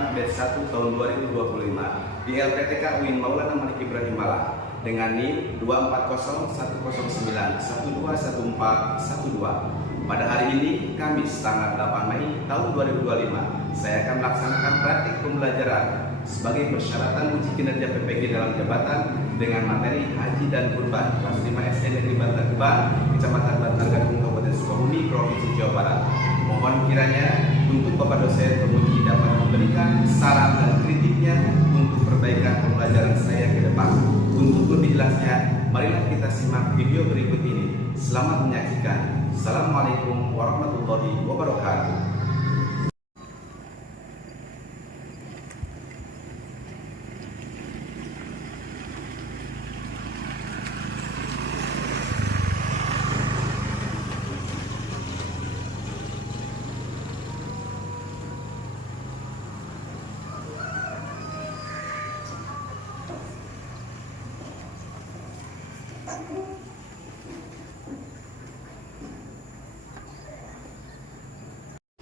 Angkatan batch 1 tahun 2025 di LPTK UIN Maulana Malik Ibrahim Malang dengan NIM 240101412. Pada hari ini, Kamis tanggal 8 Mei tahun 2025, saya akan melaksanakan praktik pembelajaran sebagai persyaratan uji kinerja PPG dalam jabatan dengan materi Haji dan Kurban kelas 5 SD Negeri Bantar Gebang, Kecamatan Bantar Gadung, Kabupaten Sukabumi, Provinsi Jawa Barat. Mohon kiranya untuk Bapak dosen penguji dapat memberikan saran dan kritiknya untuk perbaikan pembelajaran saya ke depan. Untuk lebih jelasnya, marilah kita simak video berikut ini. Selamat menyaksikan. Assalamualaikum warahmatullahi wabarakatuh.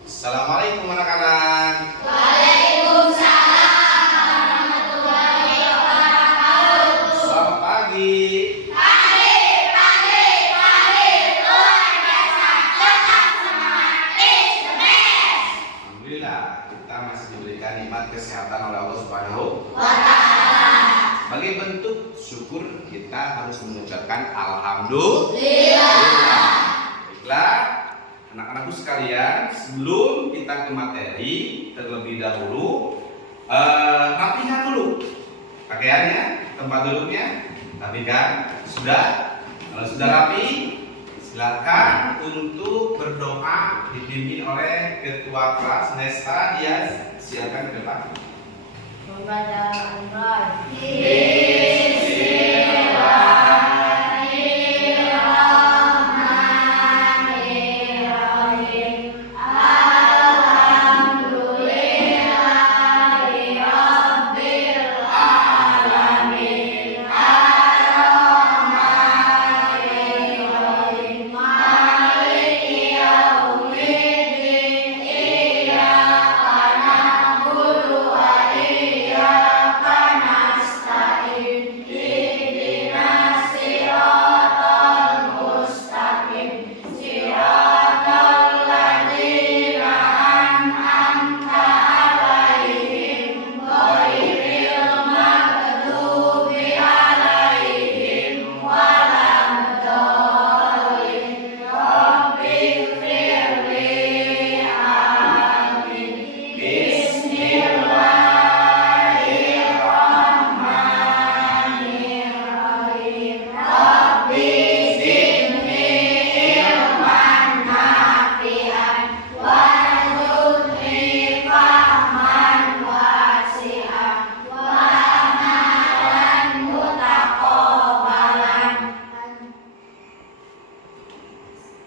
Assalamualaikum anak-anak. Waalaikumsalam warahmatullahi wabarakatuh. Selamat pagi. Pagi. Luar biasa. Tetap semangat. It's the best. Alhamdulillah, kita masih diberikan nikmat kesehatan oleh Allah Subhanahu wa ta'ala. Sebagai bentuk syukur, kita harus mengucapkan alhamdulillah. Baiklah, anak-anakku sekalian, sebelum kita ke materi, terlebih dahulu rapikan dulu pakaiannya, tempat duduknya. Rapikan, sudah? Kalau sudah rapi, silakan untuk berdoa dipimpin oleh ketua kelas Nesta. Dia silakan ke depan.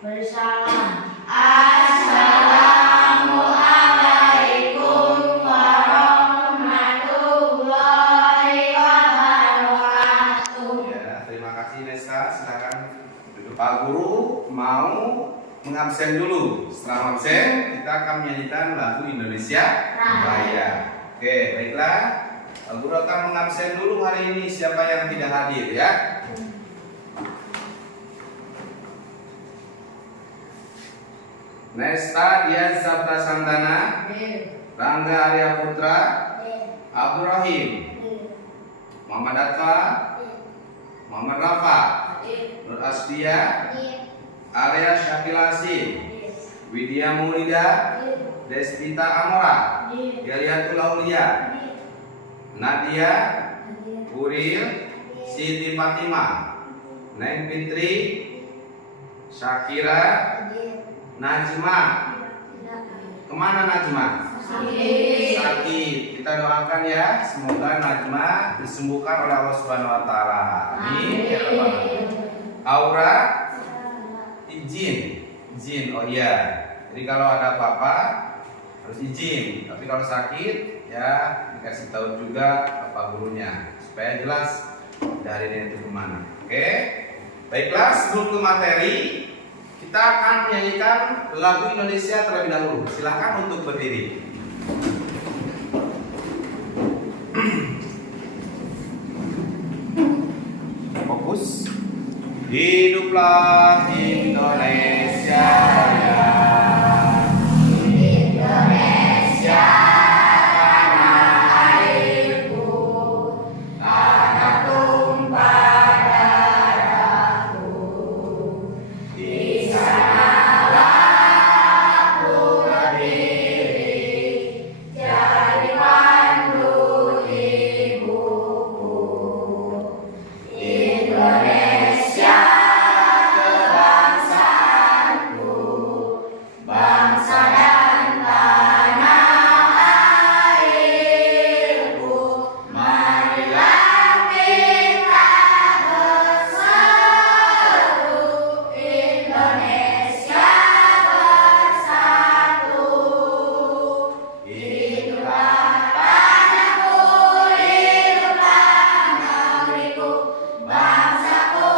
Bersalam. Assalamualaikum warahmatullahi wabarakatuh. Ya, terima kasih Nesta. Silakan duduk. Pak Guru mau mengabsen dulu. Setelah absen, kita akan menyanyikan lagu Indonesia Raya. Oke, baiklah. Pak Guru akan mengabsen dulu hari ini siapa yang tidak hadir ya. Nesta Dian Sabta Santana, Rangga Arya Putra, Abdul Rahim, Muhammad Atfa, Muhammad Rafa, Nur Asdia, Arya Syakilasi, Widya Maulida, Despita Amora, Galiatul Aulia, Nadia, Uril, Siti Fatimah, Neng Fitri, Syakira, Najma. Kemana Najma? Sakit. Kita doakan ya, semoga Najma disembuhkan oleh Allah Subhanahu wa taala. Amin ya rabbal alamin. Aura izin. Oh iya. Jadi kalau ada apa-apa harus izin. Tapi kalau sakit ya dikasih tahu juga bapak gurunya supaya jelas dari ini itu kemana. Oke? Baiklah, sebelum ke materi, kita akan menyanyikan lagu Indonesia terlebih dahulu. Silakan untuk berdiri. Hiduplah Indonesia Raya. Indonesia tanah airku, tanah tumpah darahku. Di sanalah aku berdiri, jadi pandu ibuku. Indonesia kebangsaanku, bangsa dan tanah airku. Marilah kita bersatu, Indonesia bersatu. Hiduplah tanahku, hiduplah negeriku, bangsaku,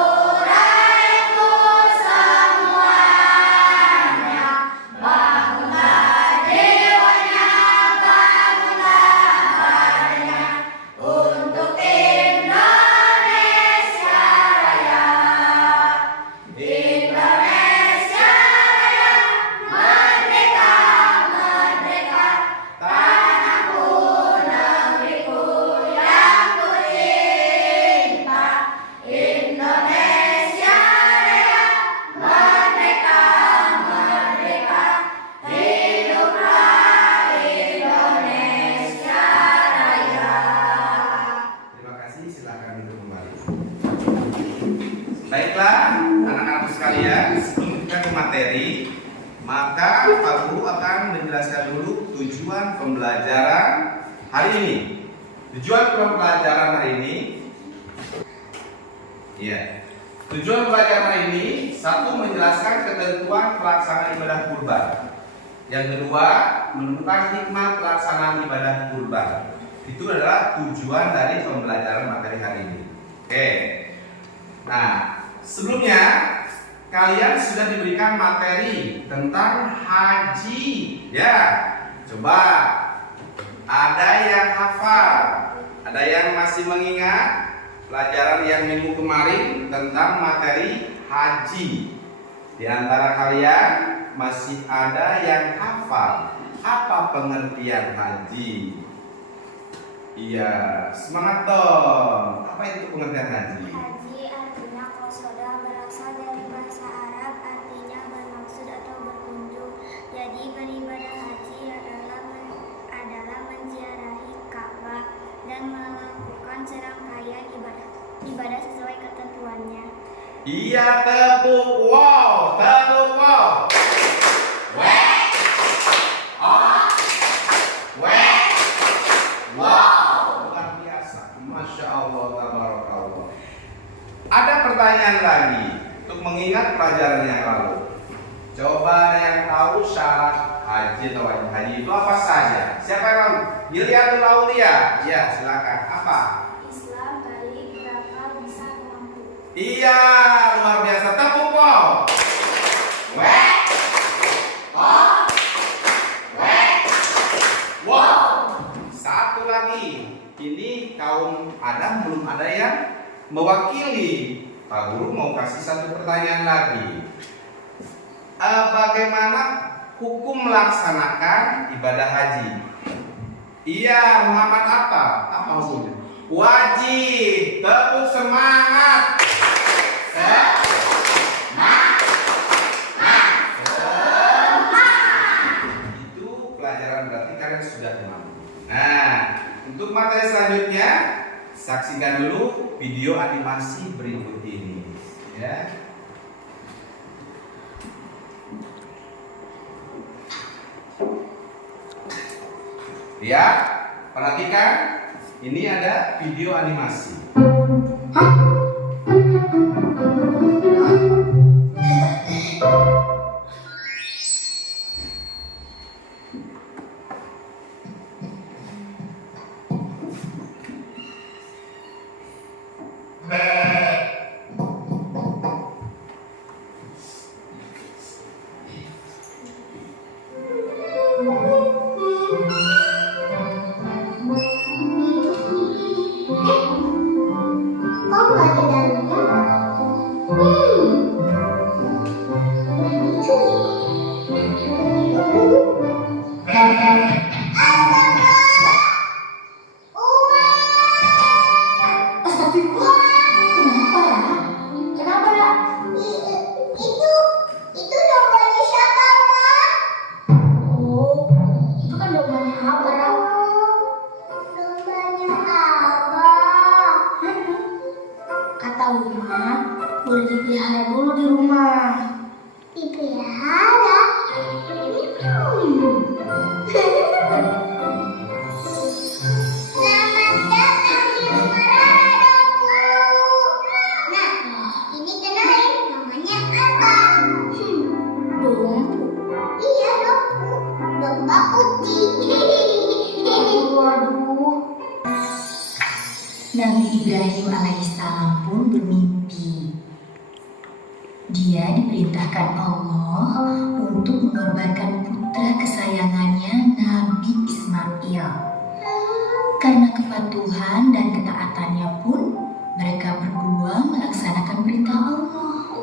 rakyatku semuanya. Bangunlah jiwanya, bangunlah badannya, untuk Indonesia Raya. Indonesia Raya, merdeka, merdeka, tanahku, negeriku yang kucinta. Indonesia Raya, merdeka, merdeka, hiduplah Indonesia Raya. Terima kasih, silakan duduk kembali. Baiklah, anak-anak sekalian, sebelum kita ke materi, maka Pak Guru akan menjelaskan dulu tujuan pembelajaran hari ini. Tujuan pembelajaran hari ini, ya. Tujuan pembelajaran hari ini, satu, menjelaskan ketentuan pelaksanaan ibadah kurban. Yang kedua, menentukan hikmah pelaksanaan ibadah kurban. Itu adalah tujuan dari pembelajaran materi hari ini. Oke. Nah, sebelumnya kalian sudah diberikan materi tentang haji, ya. Coba, ada yang hafal, ada yang masih mengingat pelajaran yang minggu kemarin tentang materi haji. Di antara kalian masih ada yang hafal apa pengertian haji? Iya, semangat dong. Apa itu pengertian haji? Haji artinya qasada, berasal dari bahasa Arab, artinya bermaksud atau berkunjung. Jadi beribadah haji adalah menziarahi Ka'bah dan melakukan serangkaian ibadah sesuai ketentuannya. Iya, tepuk wow, tepuk wow. Wek, oh, wek, wow. Luar biasa, Masya Allah, tabarakallah. Ada pertanyaan lagi untuk mengingat pelajaran yang lalu. Coba ada yang tahu syarat haji atau wajib haji itu apa saja? Siapa yang tahu? Dilihat tahu dia? Ya, silakan. Apa? Islam, balik, berakal, bisa, mampu. Iya, luar biasa. Tepuk wow. Wek, oh, wek, wow. Satu lagi. Ini kaum Adam belum ada yang mewakili. Pak Guru mau kasih satu pertanyaan lagi. Bagaimana hukum melaksanakan ibadah haji? Iya, Muhammad apa? Apa hukumnya? Wajib. Tepuk semangat. Itu pelajaran berarti kalian sudah kenal. Nah, untuk materi selanjutnya saksikan dulu video animasi berikut ini, ya. Lihat, perhatikan, ini ada video animasi. Oh, tahunya boleh dipelihara dulu di rumah. Dipelihara? Selamat datang di rumah Rara, Dompu. Nah, ini kenalin namanya apa? Dompu? Iya, Dompu. Domba putih. Waduh. Nabi Ibrahim alaihissalam pun bermimpi. Dia diperintahkan Allah untuk mengorbankan putra kesayangannya Nabi Ismail. Karena kepatuhan dan ketaatannya pun, mereka berdua melaksanakan perintah Allah.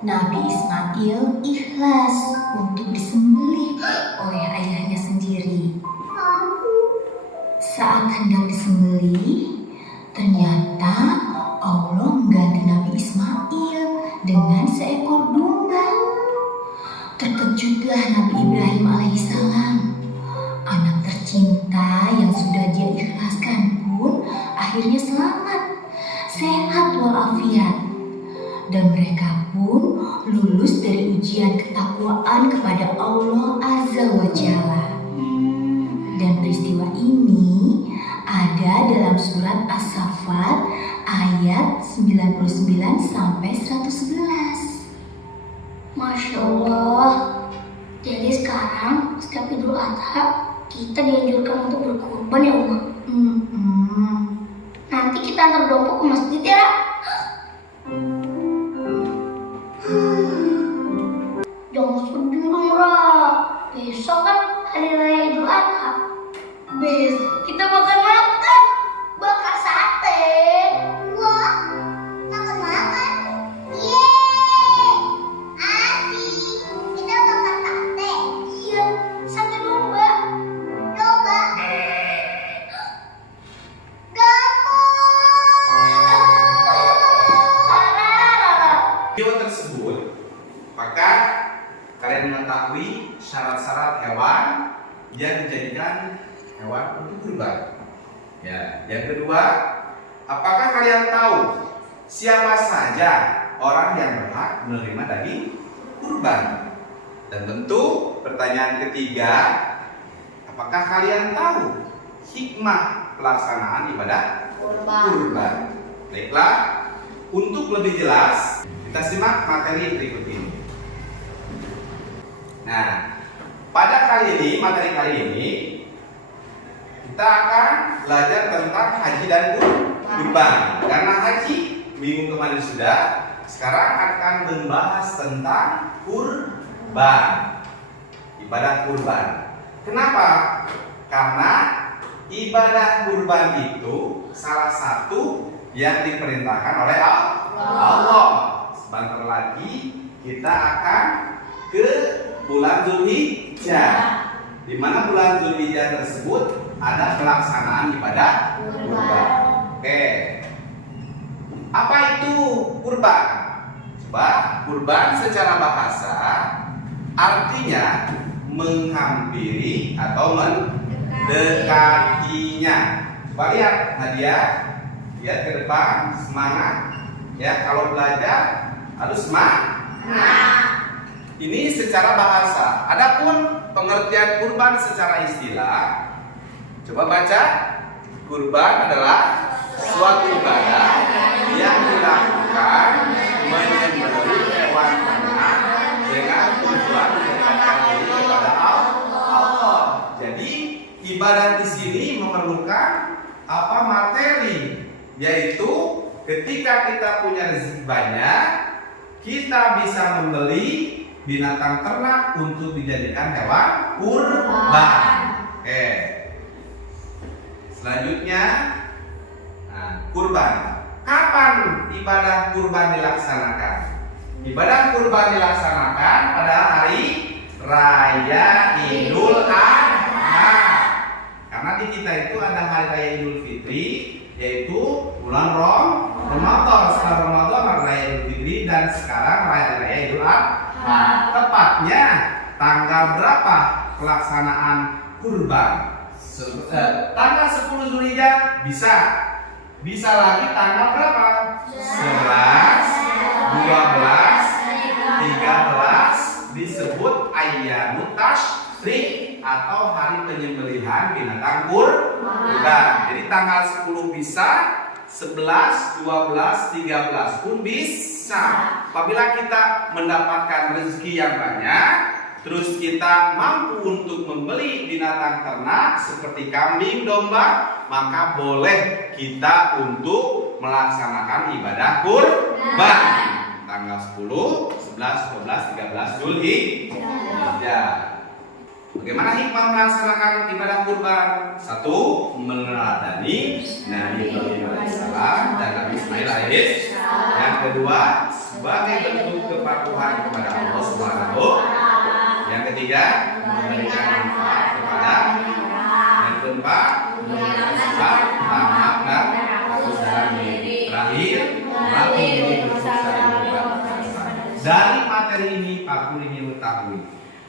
Nabi Ismail ikhlas untuk disembelih oleh ayahnya sendiri. Saat hendak disembelih, ternyata Allah mengganti Nabi Ismail dengan seekor domba. Terkejutlah Nabi Ibrahim alaihissalam. Anak tercinta yang sudah dia ikhlaskan pun akhirnya selamat, sehat walafiat. Dan mereka pun lulus dari ujian ketakwaan kepada Allah Azza wa Jalla. Dan peristiwa ini ada dalam surat As-Saffat ayat 99 sampai 111. Masya Allah. Jadi sekarang setiap Idul Adha kita dianjurkan untuk berkorban ya Allah. Nanti kita antar Dompu ke masjid ya, Ra. Jangan sedih dong, Ra. Besok kan hari raya Idul Adha. Besok kita makan-makan, bakar sate. Wah, makan-makan. Yeay, asik. Kita bakar sate. Iya, sate domba. Domba? Video tersebut, maka kalian mengetahui syarat-syarat hewan yang dijadikan hewan untuk kurban. Ya, yang kedua, apakah kalian tahu siapa saja orang yang berhak menerima daging kurban? Dan tentu pertanyaan ketiga, apakah kalian tahu hikmah pelaksanaan ibadah kurban? Baiklah, untuk lebih jelas kita simak materi berikut ini. Nah, pada materi kali ini kita akan belajar tentang haji dan kurban. Karena haji minggu kemarin sudah, sekarang akan membahas tentang kurban, ibadah kurban. Kenapa? Karena ibadah kurban itu salah satu yang diperintahkan oleh Allah. Sebentar lagi kita akan ke bulan Zulhijjah, di mana bulan Zulhijjah tersebut ada pelaksanaan ibadah kurban. Oke, apa itu kurban? Coba, kurban secara bahasa artinya menghampiri atau mendekatinya. Coba lihat Nadia, lihat ke depan, semangat. Ya, kalau belajar harus semangat. Ini secara bahasa. Adapun pengertian kurban secara istilah, coba baca. Kurban adalah suatu ibadah yang dilakukan menyembelih hewan ternak dengan tujuan mendekatkan diri kepada Allah. Jadi ibadah di sini memerlukan materi, yaitu ketika kita punya rezeki banyak, kita bisa membeli binatang ternak untuk dijadikan hewan kurban. Oke. Selanjutnya, kurban. Kapan ibadah kurban dilaksanakan? Ibadah kurban dilaksanakan pada hari raya Idul Adha. Karena di kita itu ada hari raya Idul Fitri, yaitu bulan Ramadan. Setelah Ramadan hari raya Idul Fitri, dan sekarang hari raya Idul Adha. Tepatnya tanggal berapa pelaksanaan kurban? Tanggal 10 Zulhijjah bisa, Bisa lagi tanggal berapa? 11, 12, 13 disebut ayyamut tasyrik atau hari penyembelihan binatang kurban. Jadi tanggal 10 bisa, 11, 12, 13 pun bisa. Apabila kita mendapatkan rezeki yang banyak, terus kita mampu untuk membeli binatang ternak seperti kambing, domba, maka boleh kita untuk melaksanakan ibadah kurban. Tanggal 10, 11, 12, 13 Dzulhijjah. Bagaimana hikmah melaksanakan ibadah kurban? Satu, meneladani Nabi Ibrahim alaihissalam dan Nabi Ismail alaihissalam. Yang kedua, sebagai bentuk kepatuhan kepada Allah Subhanahu. Yang ketiga, memberikan manfaat kepada. Yang keempat, memberikan sebab tamat dan saudara terakhir, mati ini dari materi ini aku ingin mengetahui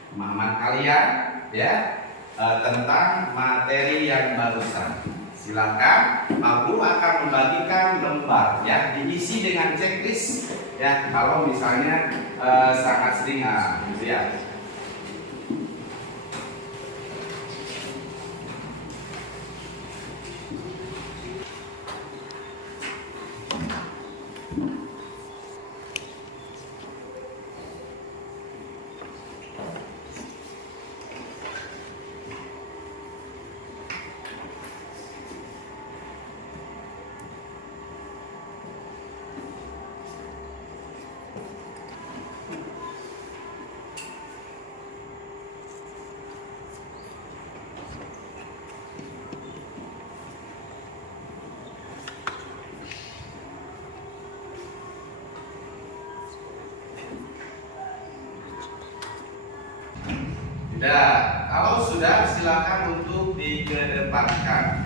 pemahaman kalian ya tentang materi yang barusan. Silakan, Pak Guru akan membagikan lembar ya, diisi dengan checklist ya. Kalau misalnya sangat sering gitu ya. Sudah, kalau sudah silakan untuk dikedepankan.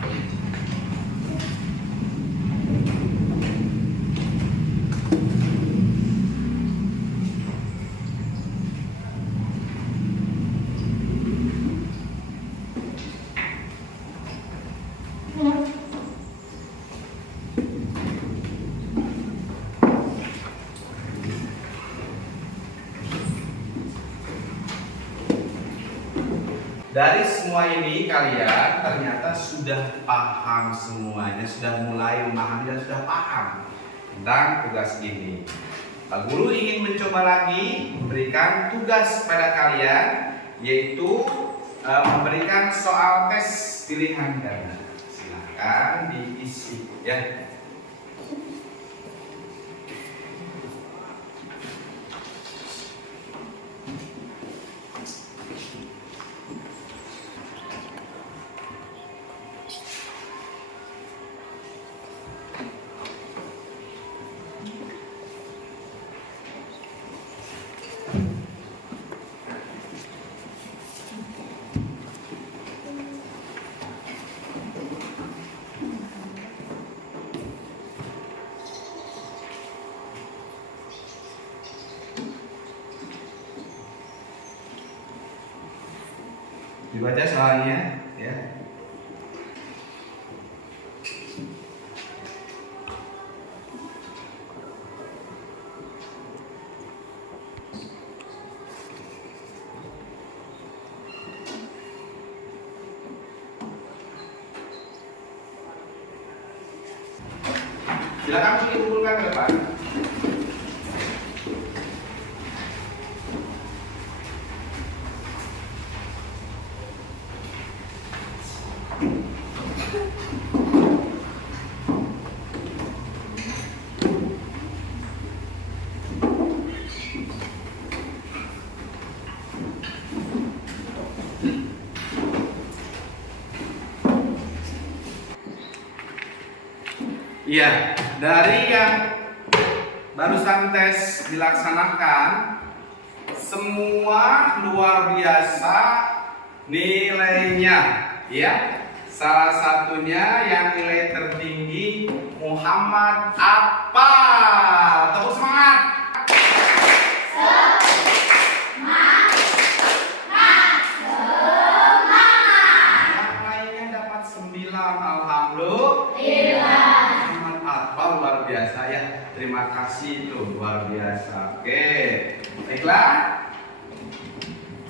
Dari semua ini kalian ternyata sudah paham semuanya, sudah mulai memahami dan sudah paham tentang tugas ini. Pak Guru ingin mencoba lagi memberikan tugas pada kalian, yaitu memberikan soal tes pilihan ganda. Silakan diisi ya. Dibaca soalnya ya. Silakan dikumpulkan ke depan. Iya, dari yang barusan tes dilaksanakan, semua luar biasa nilainya, ya. Salah satunya yang nilai tertinggi Muhammad apa? Tepuk semangat. Yang lainnya dapat 9, alhamdulillah. biasa ya. Terima kasih tuh, luar biasa. Oke, baiklah.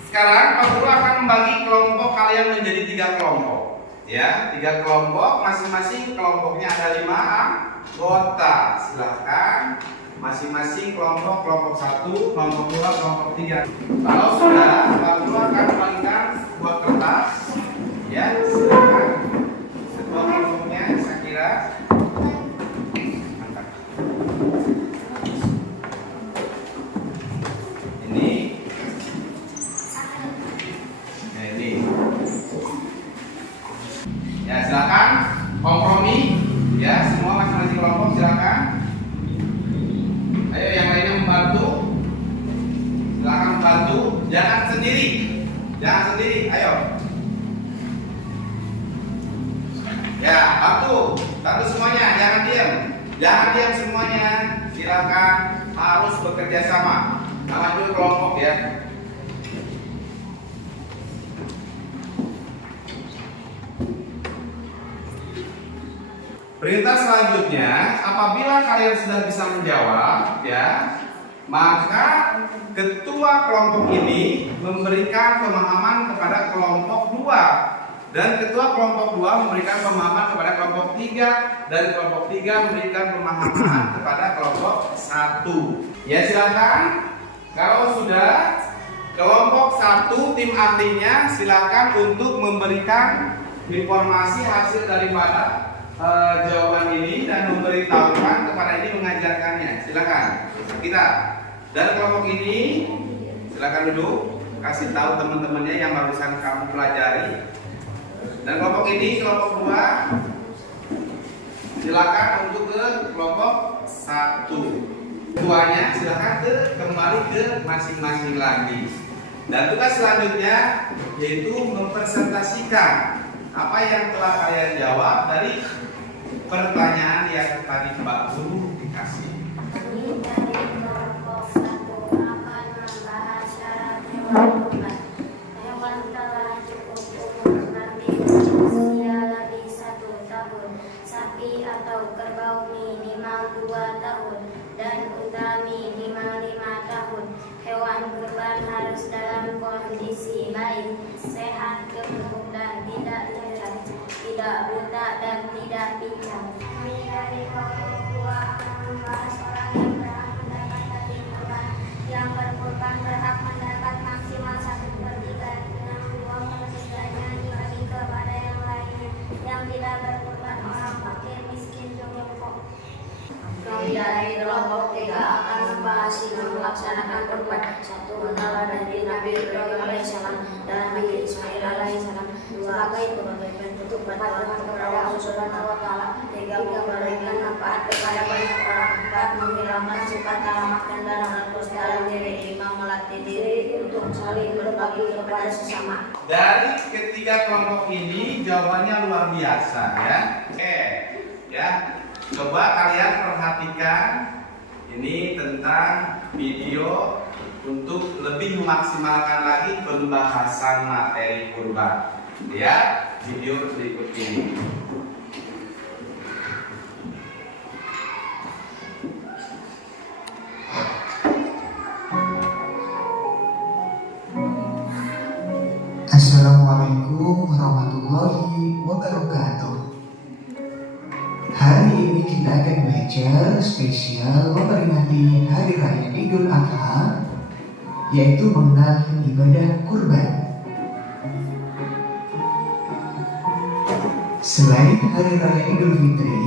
Sekarang Pak Guru akan membagi kelompok kalian menjadi 3 kelompok. Ya, 3 kelompok, masing-masing kelompoknya ada 5 anggota. Silahkan masing-masing kelompok 1, kelompok 2, kelompok 3. Kalau sudah, Pak Guru akan membagikan sebuah kertas. Ya, silahkan. Sebuah kelompoknya saya kira. Mantap. Ini. Ya, ini. Ya, silakan kompromi. Ya, semua masing-masing kelompok silakan. Ayo yang lainnya membantu. Silakan membantu. Jangan sendiri. Jangan sendiri. Ayo. Ya, bantu. Bantu semuanya. Jangan diam. Jangan diam semuanya. Silakan harus bekerja sama. Nama dulu kelompok ya. Perintah selanjutnya, apabila kalian sudah bisa menjawab, ya, maka ketua kelompok ini memberikan pemahaman kepada kelompok 2 dan ketua kelompok 2 memberikan pemahaman kepada kelompok 3 dan kelompok 3 memberikan pemahaman kepada kelompok 1. Ya, silakan. Kalau sudah kelompok 1 tim ahlinya silakan untuk memberikan informasi hasil daripada jawaban ini dan memberitahukan kepada ini mengajarkannya. Silakan kita. Dan kelompok ini silakan duduk, kasih tahu teman-temannya yang barusan kamu pelajari. Dan kelompok ini kelompok 2 silakan untuk ke kelompok 1. Ketuanya silakan kembali ke masing-masing lagi. Dan tugas selanjutnya yaitu mempresentasikan apa yang telah kalian jawab dari pertanyaan yang tadi Mbak Guru dikasih. Kami dari kelompok 1 akan membahas syarat hewan kurban. Hewan telah cukup umur nanti berusia lebih 1 tahun, sapi atau kerbau minimal 2 tahun, dan unta minimal 5 tahun. Hewan kurban harus dalam kondisi baik, sehat, gemuk, dan tidak cacat, tidak buta, dan tidak pincang. Kami dari kelompok 2 akan membahas orang yang berhak mendapat daging kurban. Yang berkurban berhak mendapat maksimal 1/3 dengan 2/3-nya dibagi kepada yang lainnya. Yang tidak berkurban orang fakir, miskin, jompo. Kami dari kelompok 3 akan membahas dengan melaksanakan kurban. 1. Menelan dari Nabi Ibrahim alaihissalam dan Nabi Ismail alaihissalam sebagai bentuk bantuan kepada Allah Subhanahu wa Ta'ala. 3. Memberikan manfaat kepada banyak orang. 4. Menghilangkan sifat tamak dan darah rakus dalam diri. 5. Melatih diri untuk saling berbagi kepada sesama. Dari ketiga kelompok ini jawabannya luar biasa ya. Oke, ya. Coba kalian perhatikan ini tentang video untuk lebih memaksimalkan lagi pembahasan materi kurban. Ya, video berikut ini. Assalamualaikum warahmatullahi wabarakatuh. Hari ini kita akan belajar spesial memperingati Hari Raya Idul Adha, yaitu mengenal ibadah kurban. Selain Hari Raya Idul Fitri,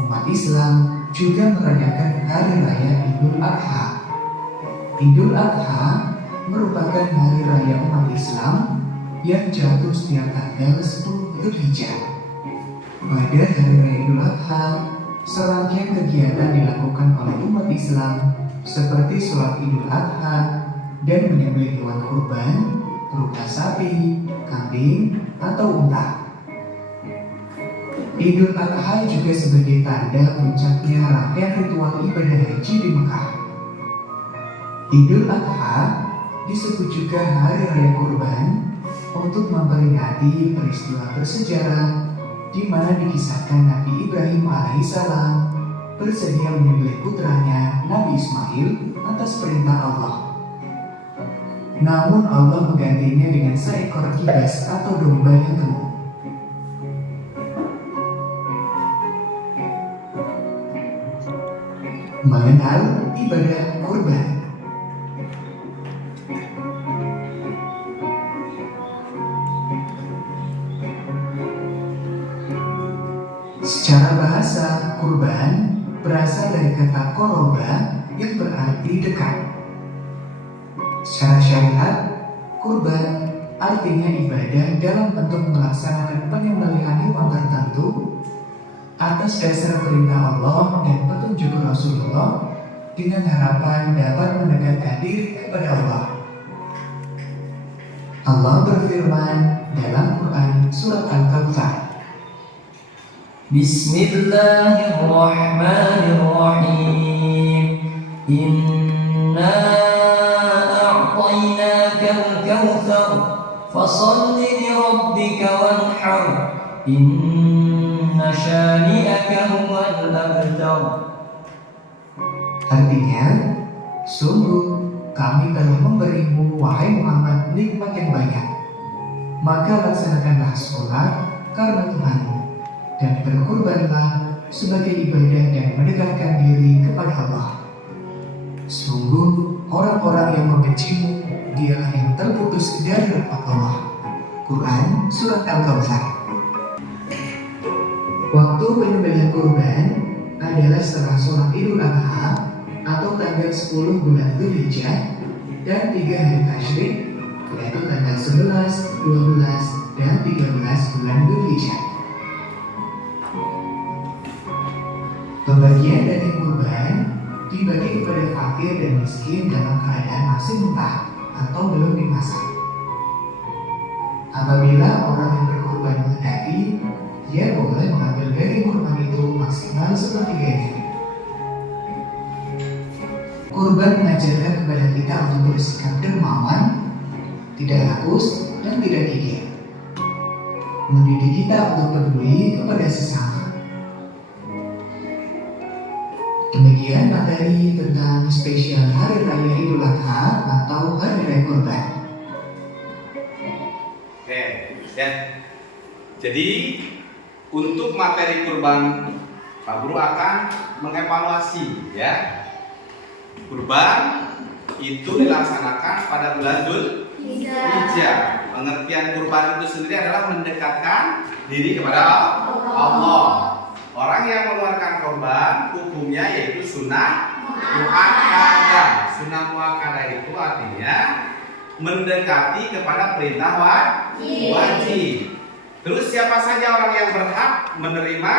umat Islam juga merayakan Hari Raya Idul Adha. Idul Adha merupakan hari raya umat Islam yang jatuh setiap tanggal 10 Dzulhijjah. Pada Hari Raya Idul Adha, serangkaian kegiatan dilakukan oleh umat Islam seperti sholat Idul Adha dan menyembelih hewan kurban berupa sapi, kambing, atau unta. Idul Adha juga sebagai tanda puncaknya rangkaian ritual ibadah haji di Mekah. Idul Adha disebut juga Hari Raya Kurban untuk memperingati peristiwa bersejarah di mana dikisahkan Nabi Ibrahim alaihissalam bersedia menyembelih putranya Nabi Ismail atas perintah Allah. Namun Allah menggantinya dengan seekor kibas atau domba yang gemuk. Mengenal ibadah kurban. Secara bahasa, kurban berasal dari kata koroba yang berarti dekat. Secara syariat, kurban artinya ibadah dalam bentuk melaksanakan penyembelihan hewan tertentu atas dasar perintah Allah dan petunjuk Rasulullah dengan harapan dapat mendekatkan diri kepada Allah. Allah berfirman dalam Quran surat Al-Kautsar, Bismillahirrahmanirrahim. Inna a'tainakal kautsar fasholli li rabbika wanhar. Inna syani'aka huwal abtar. artinya, sungguh kami telah memberimu wahai Muhammad nikmat yang banyak. Maka laksanakanlah sholat karena Tuhanmu dan berkurbanlah sebagai ibadah dan mendekatkan diri kepada Allah. Sungguh orang-orang yang membencimu dialah yang terputus dari rahmat Allah. Quran surat Al-Kautsar. Waktu penyembelihan kurban adalah setelah sholat Idul Adha atau tanggal 10 bulan Dzulhijjah dan 3 hari tasyrik, yaitu tanggal 11, 12, dan 13 bulan Dzulhijjah. Pembagian daging kurban dibagi kepada fakir dan miskin dalam keadaan masih mentah atau belum dimasak. Apabila orang yang berkurban menghendaki, dia boleh mengambil daging kurban itu maksimal sepertiganya. Kurban mengajarkan kepada kita untuk bersikap dermawan, tidak rakus, dan tidak gigih. Mendidik kita untuk peduli kepada sesama. Demikian materi tentang spesial Hari Raya Idul Adha atau Hari Raya Kurban. Oke, ya. Jadi untuk materi kurban, Pak Guru akan mengevaluasi ya. Kurban itu dilaksanakan pada bulan Dzulhijjah. Pengertian kurban itu sendiri adalah mendekatkan diri kepada Allah. Orang yang mengeluarkan korban hukumnya yaitu sunnah muakkadah. Sunnah muakkadah itu artinya mendekati kepada perintah wajib. Terus siapa saja orang yang berhak menerima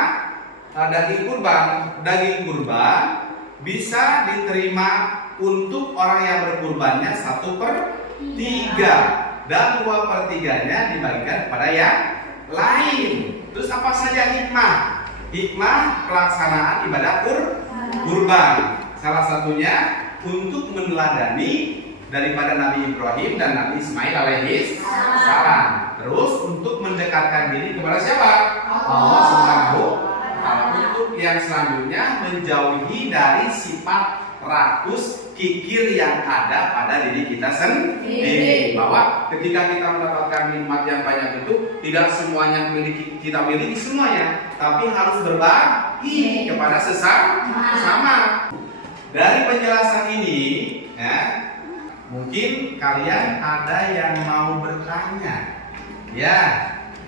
daging kurban? Daging kurban bisa diterima untuk orang yang berkurbannya 1/3 dan 2/3-nya dibagikan kepada yang lain. Terus apa saja hikmah? Hikmah pelaksanaan ibadah kurban. Salah satunya untuk meneladani daripada Nabi Ibrahim dan Nabi Ismail alaihi salam. Terus untuk mendekatkan diri kepada siapa? Allah Subhanahu wa ta'ala. Untuk yang selanjutnya menjauhi dari sifat rakus kikir yang ada pada diri kita sendiri. Bahwa ketika kita mendapatkan nikmat yang banyak itu tidak semuanya kita miliki semuanya, tapi harus berbagi kepada sesama. Dari penjelasan ini, ya, mungkin kalian ada yang mau bertanya, ya,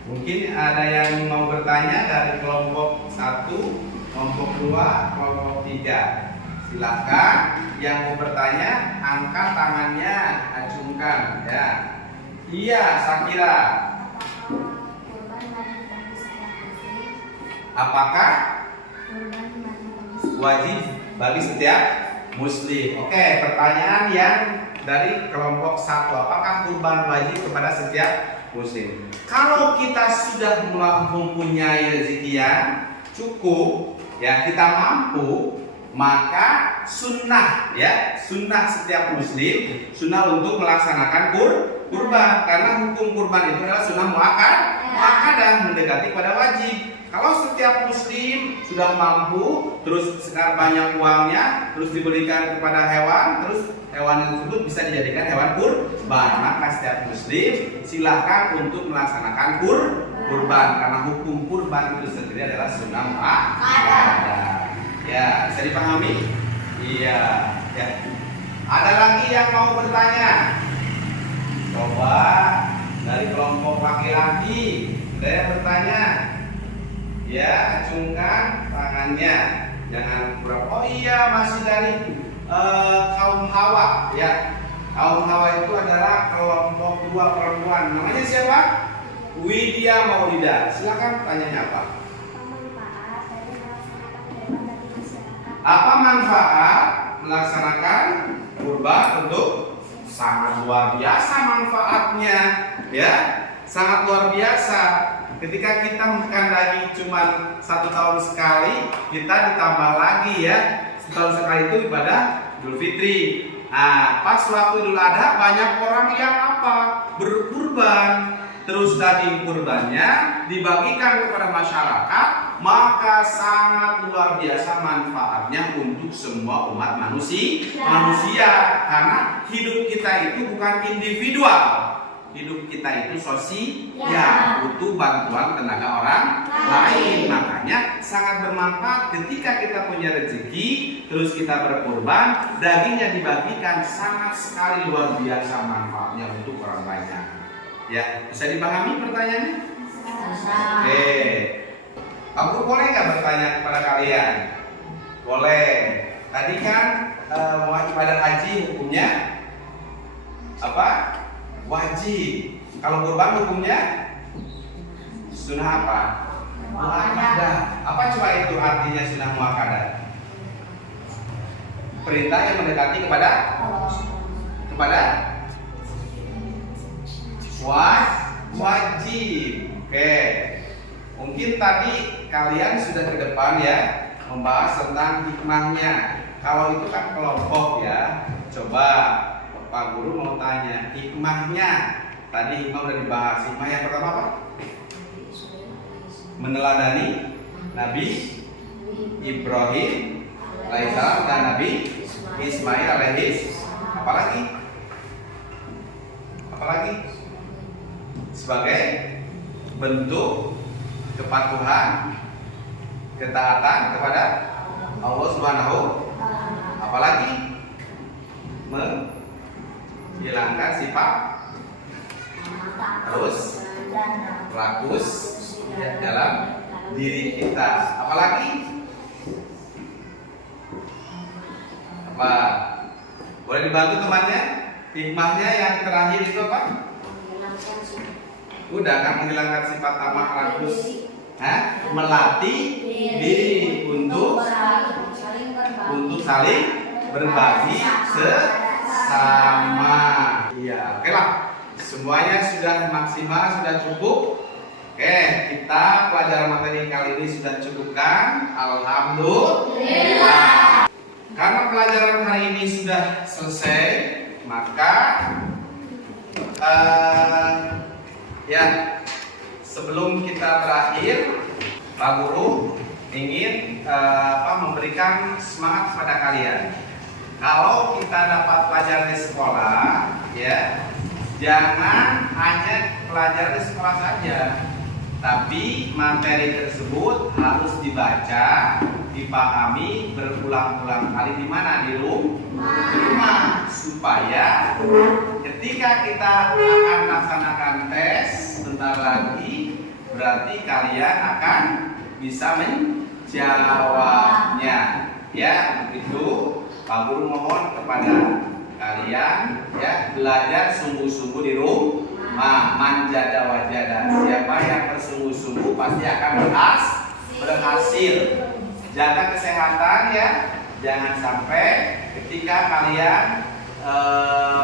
mungkin ada yang mau bertanya dari kelompok 1, kelompok 2, kelompok 3. Silakan yang mau bertanya angkat tangannya, acungkan ya. Iya, Sakira. Apakah wajib bagi setiap muslim? Oke, pertanyaan yang dari kelompok 1, apakah kurban wajib kepada setiap muslim? Kalau kita sudah mempunyai rezeki yang cukup, ya kita mampu, maka sunnah ya, sunnah setiap muslim, sunnah untuk melaksanakan kurban, karena hukum kurban itu adalah sunnah muakkadah, mendekati pada wajib. Kalau setiap muslim sudah mampu, terus sekarang banyak uangnya, terus diberikan kepada hewan, terus hewan tersebut bisa dijadikan hewan kurban, maka setiap muslim silahkan untuk melaksanakan kurban, karena hukum kurban itu sendiri adalah sunnah muakkadah. Ya, bisa dipahami? Iya, ya. Ada lagi yang mau bertanya? Coba dari kelompok laki-laki, ada yang bertanya? Ya, acungkan tangannya. Jangan pura-pura. Oh iya, masih dari kaum Hawa. Ya, kaum Hawa itu adalah kelompok 2 perempuan. Namanya siapa? Widya Maulida. Silakan tanyanya apa? Apa manfaat melaksanakan kurban untuk sangat luar biasa manfaatnya, ya, sangat luar biasa. Ketika kita makan daging cuma 1 tahun sekali, kita ditambah lagi ya, setahun sekali itu ibadah Idul Fitri. Nah, pas waktu Idul Adha banyak orang yang apa? Berkurban. Terus daging kurbannya dibagikan kepada masyarakat, maka sangat luar biasa manfaatnya untuk semua umat manusia. Karena hidup kita itu bukan individual, hidup kita itu sosial, butuh bantuan tenaga orang lain. Makanya sangat bermanfaat ketika kita punya rezeki, terus kita berkurban, dagingnya dibagikan, sangat sekali luar biasa manfaatnya untuk orang banyak. Ya, bisa dipahami pertanyaannya? Oke. Aku boleh nggak bertanya kepada kalian? Boleh. Tadi kan mau ibadah haji hukumnya apa? Wajib. Kalau kurban hukumnya sunnah apa? Muakkadah. Apa coba itu artinya sunnah muakkadah? Perintah yang mendekati kepada wajib. Oke. Mungkin tadi kalian sudah ke depan ya membahas tentang hikmahnya. Kalau itu kan kelompok ya. Coba Pak Guru mau tanya hikmahnya. Tadi hikmah udah dibahas. Hikmah yang pertama apa? Meneladani Nabi Ibrahim alaihissalam dan Nabi Ismail alaihissalam. Apalagi? Sebagai bentuk kepatuhan, ketaatan kepada Allah Subhanahu. Apalagi menghilangkan sifat terus rakus ya, dalam diri kita. Apalagi apa? Boleh dibantu temannya? Hikmahnya yang terakhir itu apa? Udah kan, menghilangkan sifat tamak rakus, melatih diri untuk saling berbagi sesama. Iya, oke lah. Semuanya sudah maksimal, sudah cukup. Oke, kita pelajaran materi kali ini sudah cukupkan. Alhamdulillah. Karena pelajaran hari ini sudah selesai, maka ya, sebelum kita berakhir, Pak Guru ingin memberikan semangat kepada kalian. Kalau kita dapat pelajaran di sekolah, ya, jangan hanya pelajaran di sekolah saja, tapi materi tersebut harus dibaca, dipahami berulang-ulang kali di mana? Di rumah, supaya ketika kita akan laksanakan tes bentar lagi, berarti kalian akan bisa menjawabnya. Ya, begitu. Pak Guru mohon kepada kalian ya, belajar sungguh-sungguh di rumah. Manjada wajada. Siapa yang bersungguh-sungguh pasti akan berhasil. Jaga kesehatan ya. Jangan sampai ketika kalian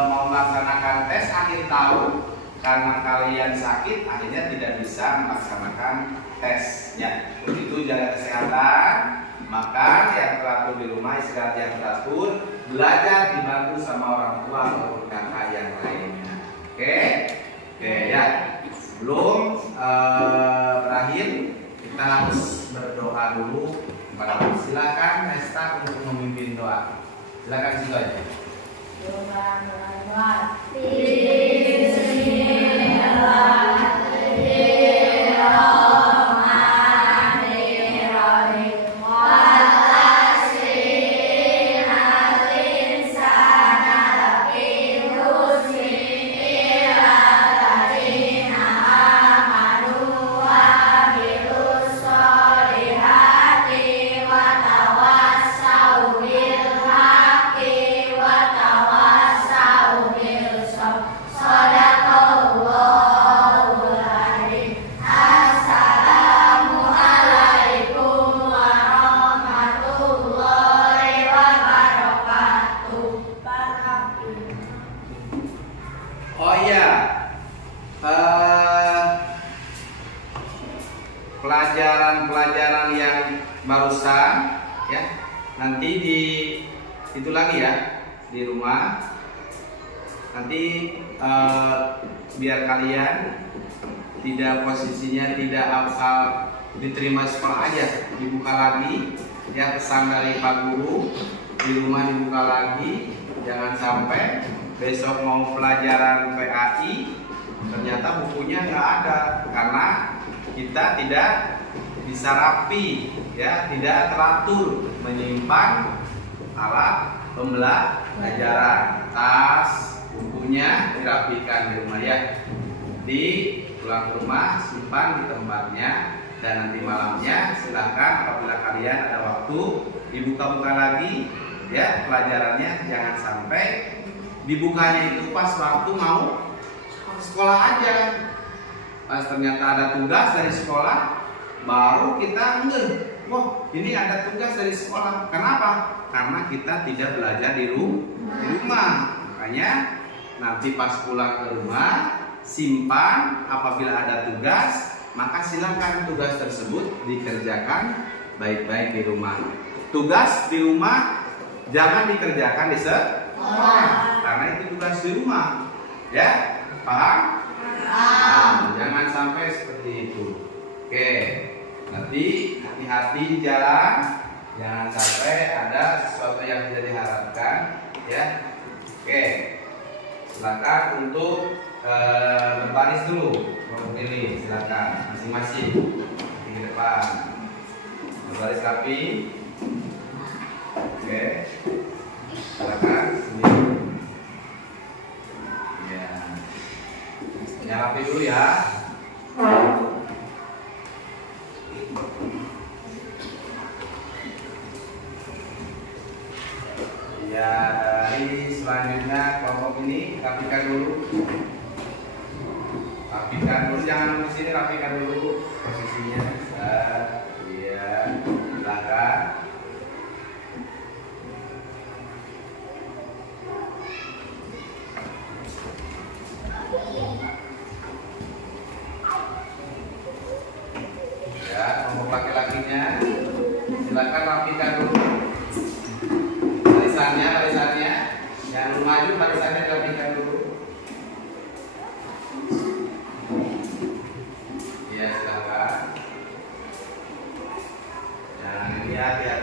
mau melaksanakan tes akhir tahun, karena kalian sakit akhirnya tidak bisa melaksanakan tes ya. Begitu, jaga kesehatan, makan yang teratur di rumah, istirahat yang teratur, belajar dibantu sama orang tua ataupun kakak yang lainnya. Oke ya. Sebelum berakhir, kita kita harus berdoa dulu kepada Allah. Silakan Nesta untuk memimpin doa. Silakan situ aja. Oh iya, pelajaran-pelajaran yang barusan ya, nanti di itu lagi ya di rumah. Nanti biar kalian tidak posisinya tidak asal diterima sekolah aja, dibuka lagi ya, pesan dari Pak Guru di rumah dibuka lagi. Jangan sampai besok mau pelajaran PAI ternyata bukunya nggak ada, karena kita tidak bisa rapi ya, tidak teratur menyimpan alat pembelajaran. Tas, bukunya dirapikan di rumah ya, di pulang ke rumah simpan di tempatnya, dan nanti malamnya silahkan apabila kalian ada waktu dibuka-buka lagi ya pelajarannya. Jangan sampai dibukanya itu pas waktu mau sekolah aja, pas ternyata ada tugas dari sekolah baru kita wah ini ada tugas dari sekolah. Kenapa? Karena kita tidak belajar di rumah. Makanya nanti pas pulang ke rumah simpan, apabila ada tugas maka silakan tugas tersebut dikerjakan baik-baik di rumah. Tugas di rumah jangan dikerjakan di sekolah, karena itu tugas di rumah ya. Paham? Nah, jangan sampai seperti itu. Oke, nanti hati-hati di jalan, jangan sampai ada sesuatu yang tidak diharapkan ya. Oke, silakan untuk berbaris dulu, memilih silakan masing-masing di depan, berbaris rapi. Oke, silakan sendiri. Ya. Yang rapi dulu ya. Ya, dari selanjutnya kelompok ini rapikan dulu. Rapikan dulu, jangan nunggu sini, rapikan dulu posisinya. Iya, silakan. Ya, kelompok laki-lakinya silakan rapikan dulu barisannya, jangan maju, barisannya rapikan dulu. Ya, silakan. Jangan hati-hati.